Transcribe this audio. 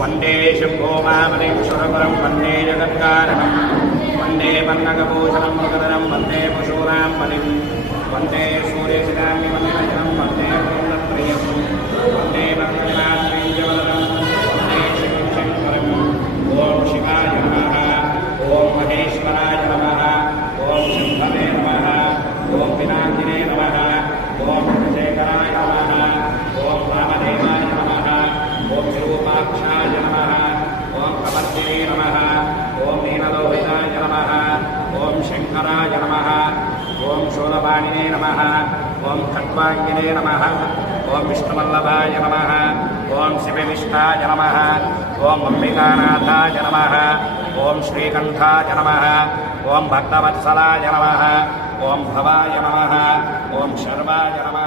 वंदे शंभो मामनिं सुरवरं वंदे जगत्कारणं वंदे पन्नगभूषणं मकरं वंदे पशूनां बलिं वंदे सूर्यशिलान्निमन्त्रं वंदे पूर्णप्रियं वंदे भक्तजनाश्रीजवदनं वंदे शिवं शङ्करम् ओं शिवाय नमः ओं महेश्वराय नमः ओं शम्भवे नमः ओं पिनाकिने नमः ओं शेखराय नमः ओं वामदेवाय नमः ओं विरूपाक्षाय नमः ओं कमर्दिने नमः ओं नीललोहिताय नमः ओं शङ्कराय नमः ओं शूलपाणिने नमः ओं खट्वाङ्गिने नमः ओं विष्णुवल्लभाय नमः ओं शिवविष्ठाय नमः ओं अम्बिकानाथाय नमः ओं श्रीकण्ठाय नमः ओं भक्तवत्सलाय नमः ओं भवाय नमः ओं शर्वाय नमः।